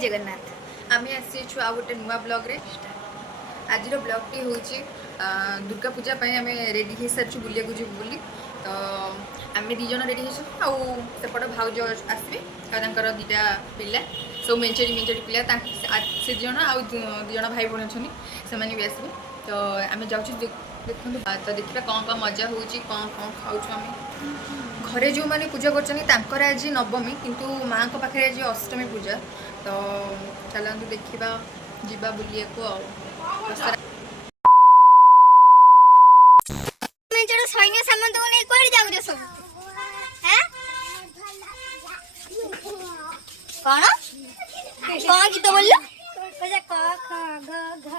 जगन्नाथ आम आसी आ गोटे नुआ ब्लॉग रे आज ब्लॉग टी हूँ दुर्गा पूजा आम रेडी हो सारी बुलिया को जीव बोली तो आम दीज रेडी हो सेपट भाउज आसवे दुटा पिला सब मेंचेडी मेंचेडी पिला से दिज दिज भाई भाई अच्छे से भी आसवे तो आम जाऊँ देखो तो देखा कौन कौन मजा हो कौन कौन खाऊ आम घरे जो मैंने पूजा कर आज नवमी किंतु माँ को पाखे आज अष्टमी पूजा तो चलते देखा जीवा बुलिया को सैन्य सामान तो नहीं कोई जाऊ रे सब हैं कौन कौन गीत बोल क ख ग घ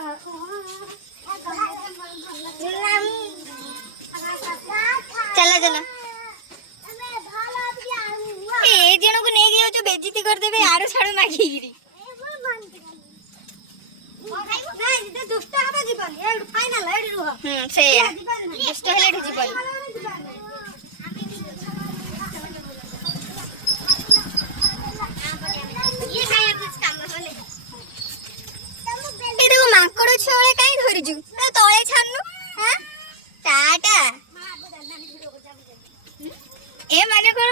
चला चला ए जन को नहीं गयो जो बेइज्जती कर देबे आरो छाड़ो मागी गिरी ना दुष्ट हबा जीवन ए फाइनल एडी रुह से दुष्ट हेले जीवन ये खाया कुछ काम होले ए देखो माकड़ छोळे काई धरि जु तळे छान्नु हां टाटा ए माने को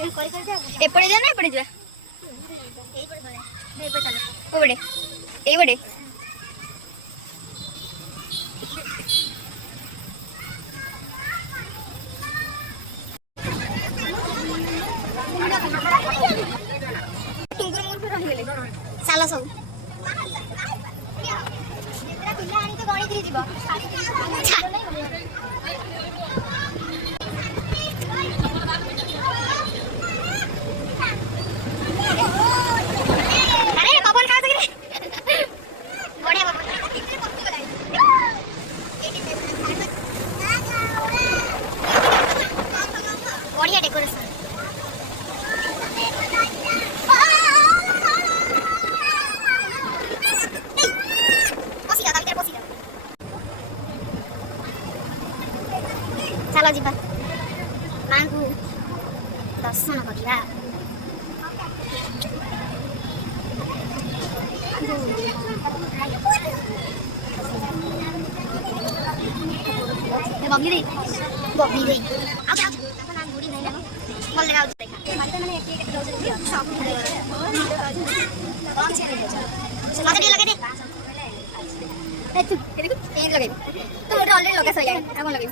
एपड़े जाना एपड़े जा ओ बड़े ए बड़े टुंगुर मुर पे रह गेले साला सब पिला आनी तो गणी दी जीव चलो जीवा माँ को दर्शन करिया बबली दे आ नाम बुड़ी नहीं लगो बोल लगा देखा मालते मैंने एक एक दो दिया सब लगा दे ए तू ये देखो ये लगे तो ऑलरेडी लगा सो जाए अब लगे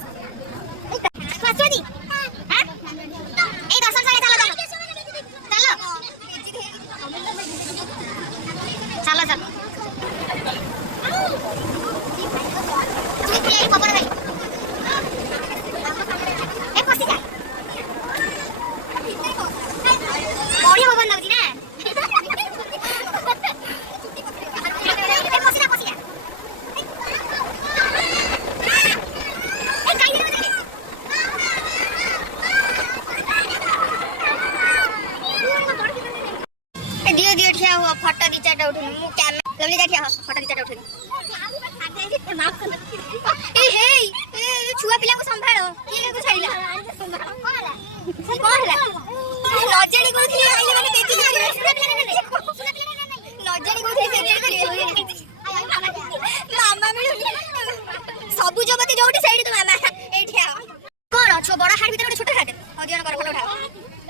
स्वाति हां ए दर्शन से चलो चलो चलो तू ये पकड़ गई ए पसी जा बढ़िया भवन लगती ना ए पसी जा फोटो दी चाटा उठे मु कैमरा लवली जा ठिया फोटो दी चाटा उठे माफ कर ए हे ए छुआ पिला को संभालो के को छाइला कोन हला नजरी को थी आइले माने बेटी करिवे नजरी को थी बेटी करिवे मामा मिलु सबुजवती जोटी साइड तो मामा ए ठिया कोन छो बड़ा हाट भीतर छोटा हाट अदियन कर फोटो उठाओ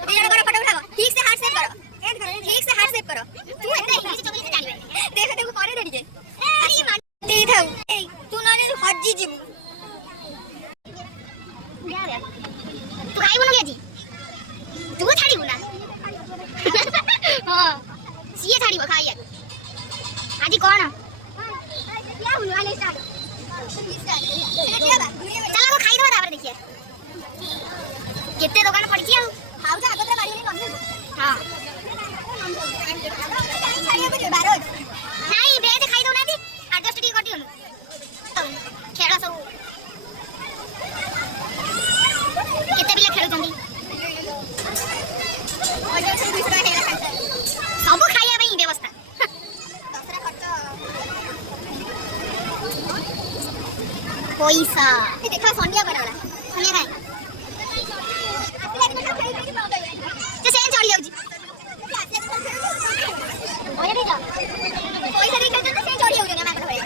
अदियन कर फोटो उठाओ ठीक से हाथ सेव करो ठीक से हाथ सेव करो तू इतना इंग्लिश चोकली से जानिबे देखो देखो करे देडी जे अरे मान दे थाउ ए तू नाले हजी जीबू जा रे तू खाइबो ना जी तू छाड़ीबू ना हां सीए छाड़ीबो खाइया आजी कोन क्या हुनु आले स्टार्ट चलो वो खाई दो तापर देखिए केते दुकान पड़ी छी खाऊ जा आगते बाड़ी नहीं बंद हां नहीं बेज खाई दो ना दी एडजस्ट टी करती हूं खेला सब केते बिले खेलु जंदी सब खाइया भाई व्यवस्था दसरा खर्च पैसा ये देखा सोनिया बनाला सोनिया काहे जे सेन चढ़ी जाउची ओया देखा पैसा देखा तो सेन चढ़ी जाउची ना माकड़ भले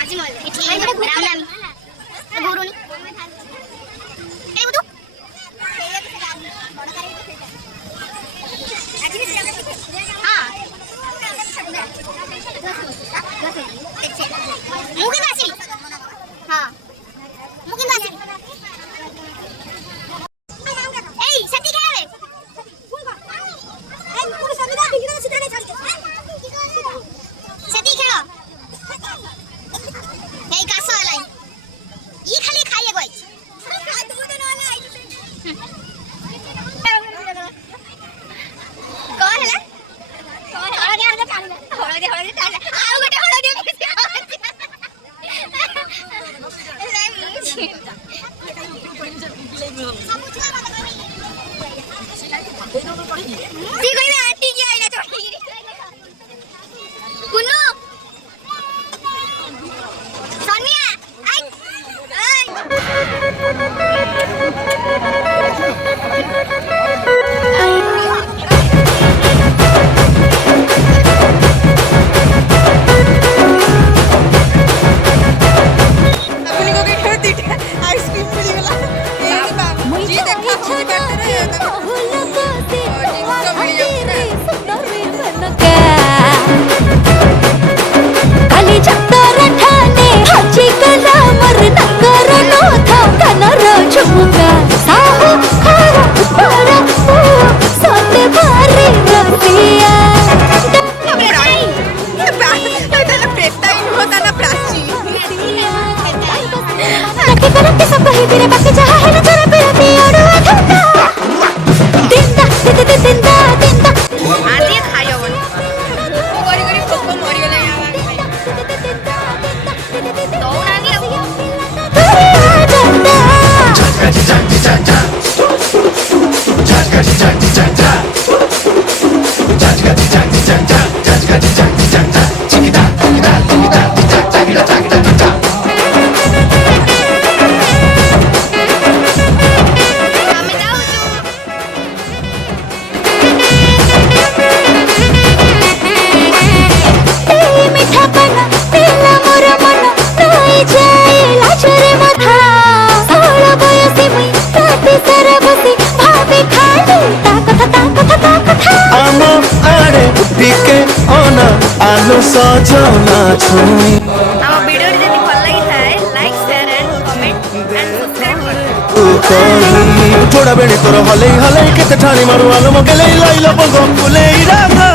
आज मोल एठी राम नाम गुरुनी ए बुदू हां मुगिन आसी हां मुगिन आसी ए सती खेळे ए पुरो समीदा बिगडा सिधा नाही चढ सती खेळ ए कासो आलाय ई खाली खाइए गई काय तो बोल ना आलाय कोण हला कोण हळदी हळदी टाकलं हळदी हळदी टाकलं आव गोटे हळदी ती कोई आंटी की आईला छोड़ी कुन्नू सोनिया अपनी को के खेत आइसक्रीम मिली गला जी देखा छी बैठे खाली चक्कर ठाणे हाची कला मर नकर नोथा कनर झुमुका साहू खारा बड़ा सोते भारी रतिया करते सब ही तेरे बाकी जहां है ना तेरा पे पियोड़ो धंधा दिंदा दिंदा दिंदा आधी खायो बन ओ गरी गरी कोको मरी गला दौड़ा नहीं सजना छुई हम वीडियो जदी भल लागि थाए like share and comment and subscribe कर जोड़ा बेणी तोर हले हले केते ठाणी मारू आलो मगले लाइला बगम कुले इरादा